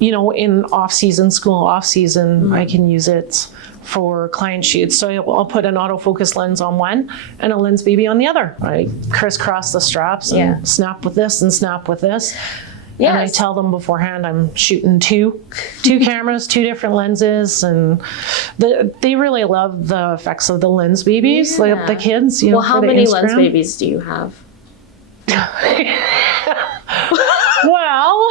in off-season, school off-season, I can use it for client shoots. So I'll put an autofocus lens on one and a Lensbaby on the other. I crisscross the straps and snap with this and snap with this. Yes. And I tell them beforehand I'm shooting two cameras, 2 different lenses, and they really love the effects of the Lensbabies, like the kids. Well, how many Lensbabies do you have? Well,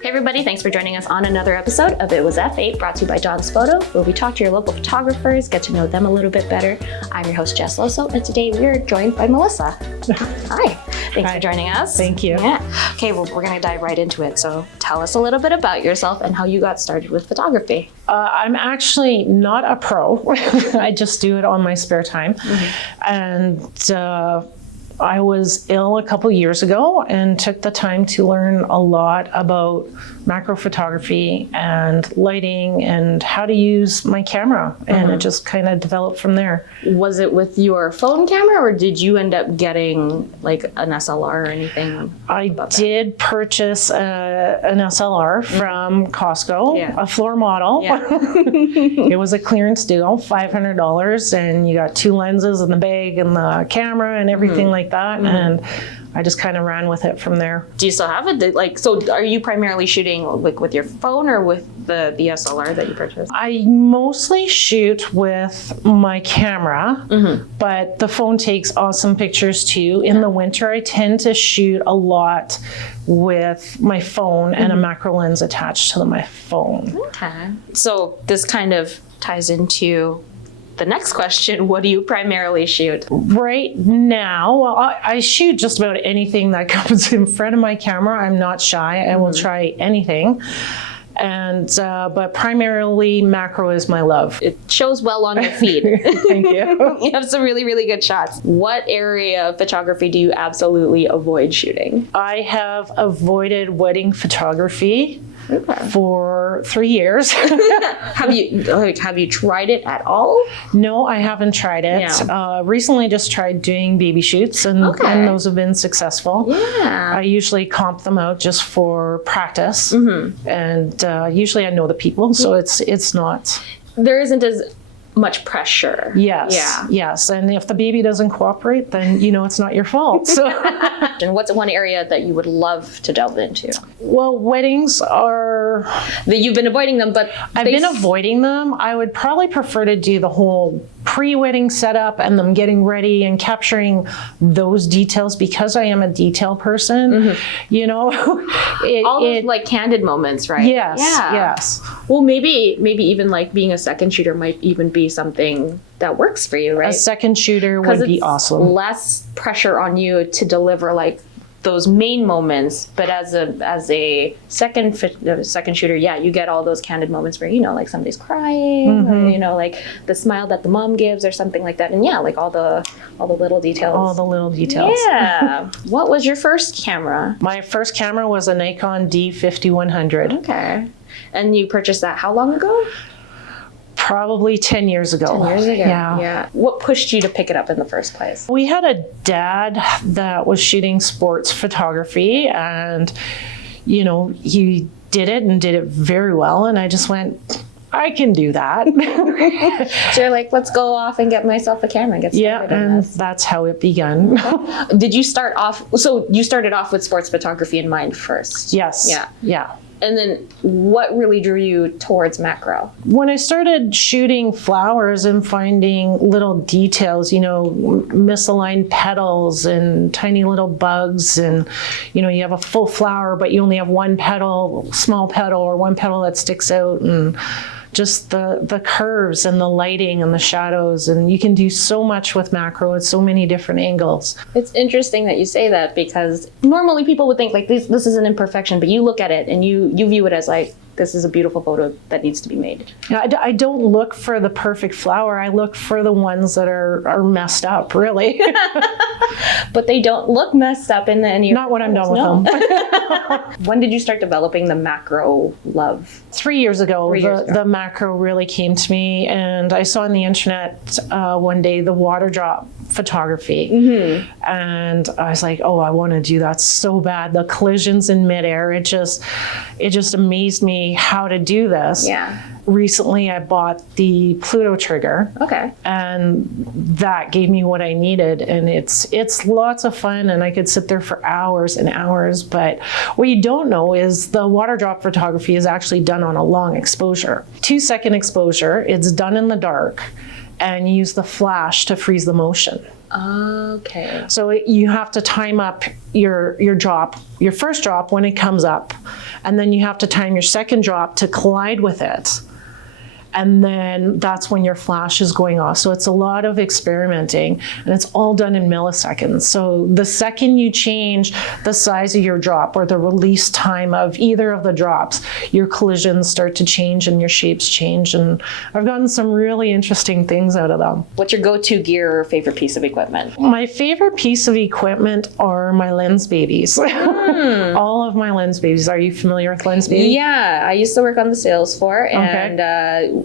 Hey everybody, thanks for joining us on another episode of It Was F8, brought to you by John's Photo, where we talk to your local photographers, get to know them a little bit better. I'm your host, Jess Loso, and today we are joined by Melissa. Hi, thanks for joining us. Thank you. Yeah. Okay, well, we're gonna dive right into it. So tell us a little bit about yourself and how you got started with photography. I'm actually not a pro. I just do it on my spare time. And I was ill a couple years ago and took the time to learn a lot about macro photography and lighting and how to use my camera. And it just kind of developed from there. Was it with your phone camera, or did you end up getting like an SLR or anything? I did purchase an SLR from Costco, a floor model. Yeah. It was a clearance deal, $500, and you got 2 lenses in the bag and the camera and everything like that. And I just kind of ran with it from there. Do you still have it? Like, so are you primarily shooting like with your phone or with the SLR that you purchased? I mostly shoot with my camera, but the phone takes awesome pictures too. In the winter, I tend to shoot a lot with my phone and a macro lens attached to my phone. Okay. So this kind of ties into the next question. What do you primarily shoot? Right now, well, I shoot just about anything that comes in front of my camera. I'm not shy. I will try anything. And but primarily macro is my love. It shows well on your feed. Thank you. You have some really, really good shots. What area of photography do you absolutely avoid shooting? I have avoided wedding photography for 3 years. Have you tried it at all? No, I haven't tried it. Yeah. Recently just tried doing baby shoots, and those have been successful. Yeah. I usually comp them out just for practice. And usually I know the people, so it's not. There isn't as much pressure. Yes. Yeah. Yes. And if the baby doesn't cooperate, then it's not your fault. So. And what's one area that you would love to delve into? Well, weddings are... You've been avoiding them, but... I've been avoiding them. I would probably prefer to do the whole pre-wedding setup and them getting ready and capturing those details, because I am a detail person. All those like candid moments, right? Yes. Yeah. Yes. Well, maybe even like being a second shooter might even be something that works for you, right? A second shooter would be awesome. Less pressure on you to deliver like those main moments, but as a second shooter, you get all those candid moments where like somebody's crying, or, like the smile that the mom gives or something like that, and like all the little details. All the little details. Yeah. What was your first camera? My first camera was a Nikon D5100. Okay. And you purchased that how long ago? Probably 10 years ago. 10 years ago. Yeah. What pushed you to pick it up in the first place? We had a dad that was shooting sports photography, and, he did it and did it very well. And I just went, I can do that. So you're like, let's go off and get myself a camera. And that's how it began. Did you start off, so you started off with sports photography in mind first? Yes. Yeah. And then what really drew you towards macro? When I started shooting flowers and finding little details, misaligned petals and tiny little bugs, and, you have a full flower, but you only have one petal, small petal, or one petal that sticks out, and just the curves and the lighting and the shadows, and you can do so much with macro at so many different angles. It's interesting that you say that, because normally people would think like this is an imperfection, but you look at it and you view it as like, this is a beautiful photo that needs to be made. Yeah, I don't look for the perfect flower. I look for the ones that are messed up, really. But they don't look messed up in any. Not when I'm done with them. When did you start developing the macro love? 3 years ago, 3 years ago. The macro really came to me, and I saw on the internet one day the water drop photography, and I was like, oh, I want to do that so bad. The collisions in midair, it just amazed me how to do this. Yeah. Recently, I bought the Pluto trigger. Okay. And that gave me what I needed, and it's lots of fun, and I could sit there for hours and hours. But what you don't know is the water drop photography is actually done on a long exposure, 2-second exposure. It's done in the dark, and you use the flash to freeze the motion. Okay. So you have to time up your drop, your first drop when it comes up, and then you have to time your second drop to collide with it. And then that's when your flash is going off. So it's a lot of experimenting, and it's all done in milliseconds. So the second you change the size of your drop or the release time of either of the drops, your collisions start to change and your shapes change. And I've gotten some really interesting things out of them. What's your go-to gear or favorite piece of equipment? My favorite piece of equipment are my Lensbabies. All of my Lensbabies. Are you familiar with Lensbaby? Yeah, I used to work on the sales floor, and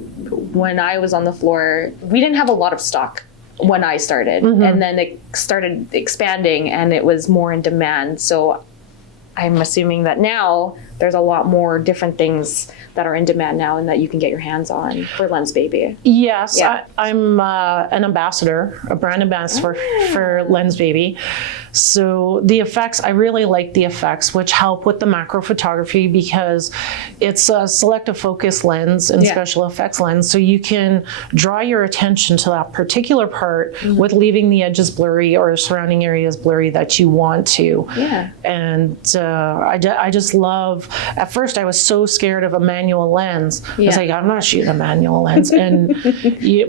when I was on the floor, we didn't have a lot of stock when I started, and then it started expanding and it was more in demand. So I'm assuming that now there's a lot more different things that are in demand now and that you can get your hands on for Lensbaby. Yes, Yeah. I'm an ambassador, a brand ambassador for Lensbaby. So the effects, I really like the effects, which help with the macro photography because it's a selective focus lens and special effects lens. So you can draw your attention to that particular part with leaving the edges blurry or surrounding areas blurry that you want to. Yeah. And I just love, at first I was so scared of a manual lens. I was like, I'm not shooting a manual lens. And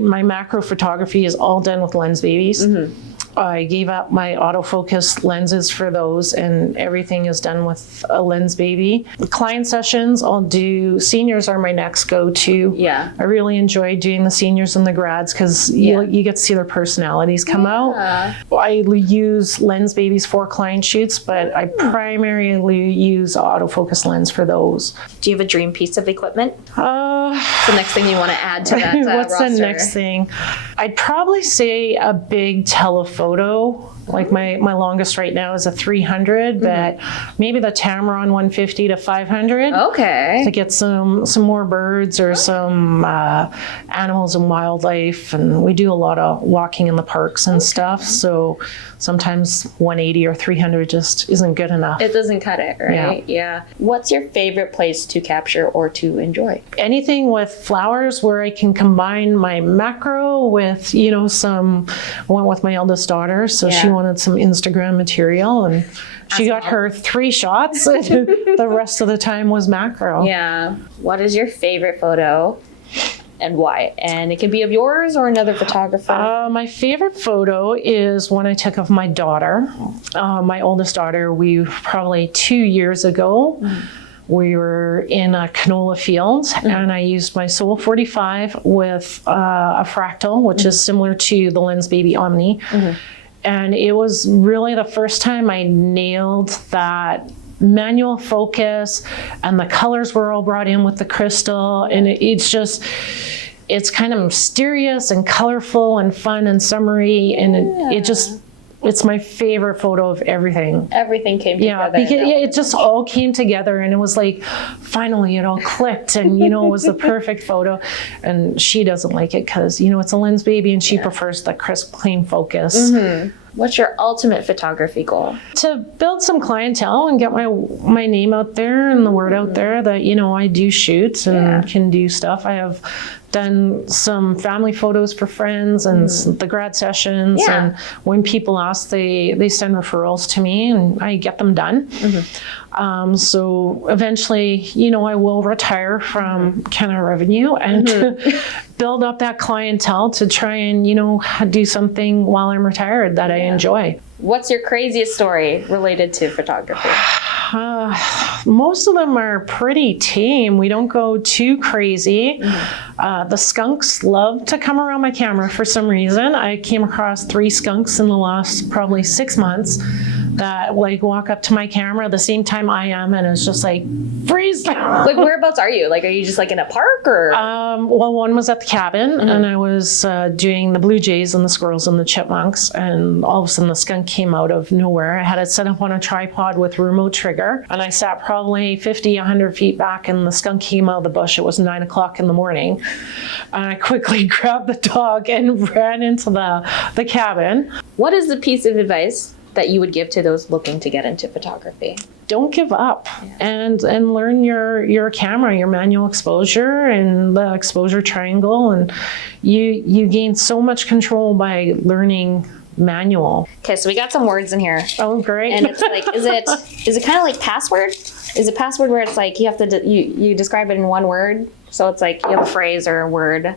my macro photography is all done with Lensbabies. I gave up my autofocus lenses for those, and everything is done with a Lensbaby. Client sessions, I'll do, seniors are my next go-to. Yeah. I really enjoy doing the seniors and the grads because you get to see their personalities come out. I use Lensbabies for client shoots, but I primarily use autofocus lens for those. Do you have a dream piece of equipment? What's the next thing you want to add to that What's roster? the next thing? I'd probably say a big telephoto. Like my longest right now is a 300, but maybe the Tamron 150 to 500. Okay. To get some more birds or some animals and wildlife, and we do a lot of walking in the parks and stuff. So sometimes 180 or 300 just isn't good enough. It doesn't cut it, right? Yeah. What's your favorite place to capture or to enjoy? Anything with flowers where I can combine my macro with, I went with my eldest daughter, so she wanted some Instagram material, and she got her 3 shots. The rest of the time was macro. Yeah. What is your favorite photo and why? And it can be of yours or another photographer. My favorite photo is one I took of my daughter, my oldest daughter. We probably 2 years ago. We were in a canola field, and I used my Sol 45 with a fractal, which is similar to the Lensbaby Omni. And it was really the first time I nailed that manual focus, and the colors were all brought in with the crystal, and it's kind of mysterious and colorful and fun and summery, and it's my favorite photo of everything. Everything came together. Because it just all came together, and it was like, finally it all clicked, and it was the perfect photo. And she doesn't like it because, it's a Lensbaby, and she prefers the crisp, clean focus. What's your ultimate photography goal? To build some clientele and get my name out there and the word out there that, I do shoots and can do stuff. I have done some family photos for friends and the grad sessions. And when people ask, they send referrals to me, and I get them done. So eventually, I will retire from Canada Revenue and build up that clientele to try and, do something while I'm retired that I enjoy. What's your craziest story related to photography? Most of them are pretty tame. We don't go too crazy. The skunks love to come around my camera for some reason. I came across 3 skunks in the last probably 6 months that like walk up to my camera the same time I am, and it's just like, freeze. Like, whereabouts are you? Like, are you just like in a park or? Well, one was at the cabin, and I was doing the blue jays and the squirrels and the chipmunks, and all of a sudden the skunk came out of nowhere. I had it set up on a tripod with remote trigger, and I sat probably 50, 100 feet back, and the skunk came out of the bush. It was 9 o'clock in the morning. And I quickly grabbed the dog and ran into the cabin. What is the piece of advice that you would give to those looking to get into photography? Don't give up, and learn your camera, your manual exposure and the exposure triangle, and you gain so much control by learning manual. Okay, so we got some words in here. Oh, great. And it's like, is it kind of like password? Is it password where it's like you have to you describe it in one word? So it's like you have a phrase or a word,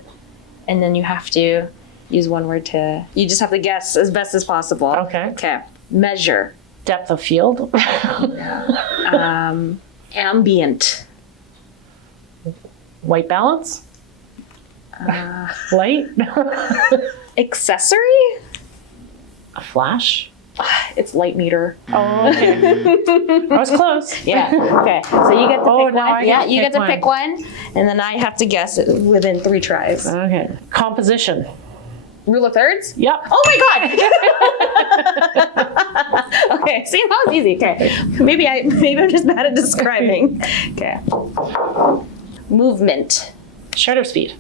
and then you have to use one word you just have to guess as best as possible. Okay. Okay. Measure. Depth of field. Ambient. White balance. Light. Accessory. A flash. It's light meter. Oh, okay. I was close. Yeah. Okay. So you get to pick now one. I You get to one. pick one, and then I have to guess it within 3 tries. Okay. Composition. Rule of thirds? Yep. Oh my god! Okay, see, that was easy. Okay, maybe I'm just bad at describing. Okay. Movement. Shutter speed.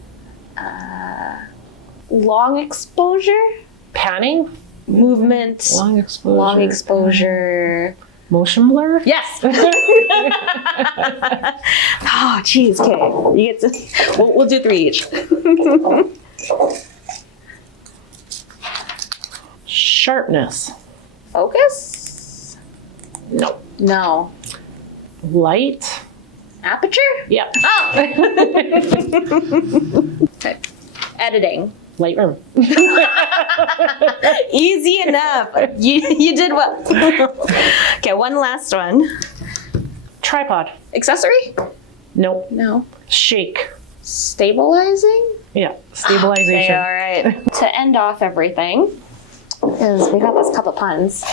Long exposure. Panning. Movement. Long exposure. Long exposure. Motion blur. Yes. Oh, geez. Okay, you get to. We'll do 3 each. Sharpness. Focus. No. No. Light. Aperture. Yep. Oh. Okay. Editing. Lightroom. Easy enough. You did well. Okay, one last one. Tripod. Accessory? Nope. No. Shake. Stabilizing? Yeah. Stabilization. Okay, all right. To end off everything, is we got this couple puns.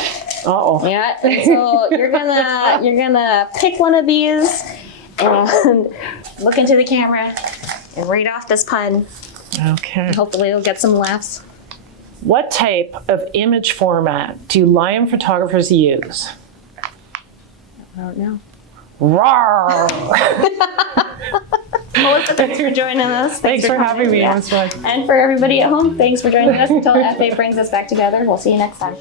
Uh-oh. Yeah. And so you're gonna pick one of these and look into the camera and read off this pun. Okay. Hopefully you'll get some laughs. What type of image format do lion photographers use? I don't know. Rawr! Melissa, thanks for joining us. Thanks for having me. Yeah. It was fun. And for everybody at home, thanks for joining us until FA brings us back together. We'll see you next time.